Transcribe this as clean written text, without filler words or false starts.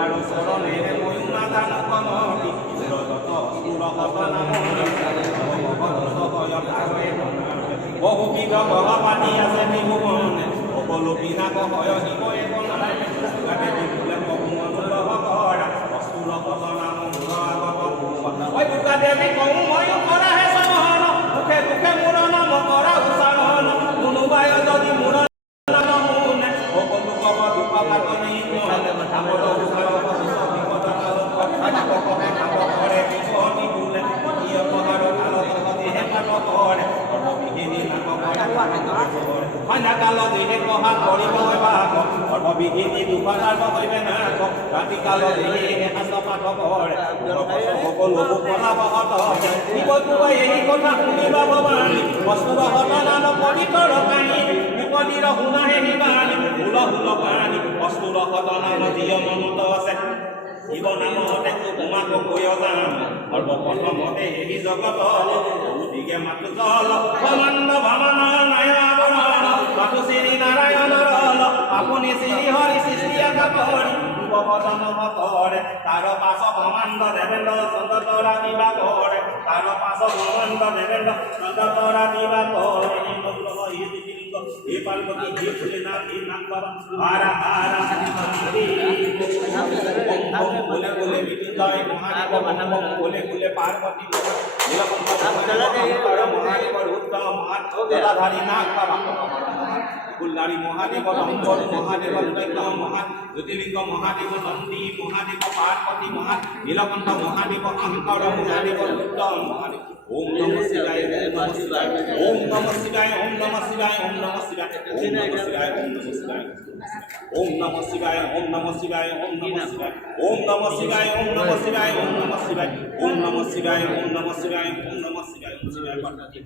আৰু চৰণে ময়ো নাজানো কণতি ৰজত সুৰহত বহুবিধ গহপাতি আছে বিহুমনে সকলো বিনাক হয় শিৱ এক নাই গাতে বিহুলে বহুমনুগ্ৰহ কৰা অসুৰহত নাম ঐ দুৰ্গা দেৱী কওঁ ময়ো কৰাহে চৰণ মুখে মুখে মোৰ নাম কৰা উচ্চাৰণ কোনোবাই যদি মোৰ নাম শুনে সকলো কব দুখ ভাতনি কালো দিনে কহা কৰিব এবাক অৰ্ধবিঘিনি দুখনাৰ কৰিবে নাক ৰাতি কালো দিনে হাত পাঠ কৰে সকলো পলাবহত শিৱটোৱাই এই কথা শুনিব ভৱানী অসুৰ হতনান পবিত্ৰ কানী বিপদীৰ শুনাহে নিবানী হুল হুল পানী অসুৰ হতনান জিয় মনত আছে শিৱ নামতে তোমাক কৈ যাম সৰ্বপ্ৰথমতে এই জগত দিগে মাতো জল ব্ৰহ্মাণ্ড ভামন নায়াবৰণ মাতো শ্ৰী নাৰায়ণৰ আপুনি শ্ৰী হৰি সৃষ্টি কৰি উপবদন কৰে তাৰ পাছ ব্ৰহ্মাণ্ড দেৱেন্দ্ৰ চন্দ্ৰতৰা দিবা কৰে তাৰ পাছ ব্ৰহ্মাণ্ড দেৱেন্দ্ৰ চন্দ্ৰতৰা দিবা কৰে हे पार्वती हे भोलेनाथ हे नाग बाबा हारा हारा ओम बोले बोले विद्युताय महादेव ओम बोले बोले पार्वती नीलकंठ महादेव रुद्र महाधारी नाग बाबा कुलधारी महादेव रंजन महादेव दैत्य ज्योतिर्लिंग महादेव नंदी महादेव पार्वती नीलकंठ महादेव अहंकार महादेव रुद्र महादेव ओम नमः शिवाय ओम नमः शिवाय ओम नमः शिवाय ओम नमः शिवाय ओम नमः शिवाय ओम नमः शिवाय ओम नमः शिवाय ओम नमः शिवाय ओम नमः शिवाय ओम नमः शिवाय ओम नमः शिवाय ओम नमः शिवाय ओम नमः शिवाय ओम नमः शिवाय ओम नमः शिवाय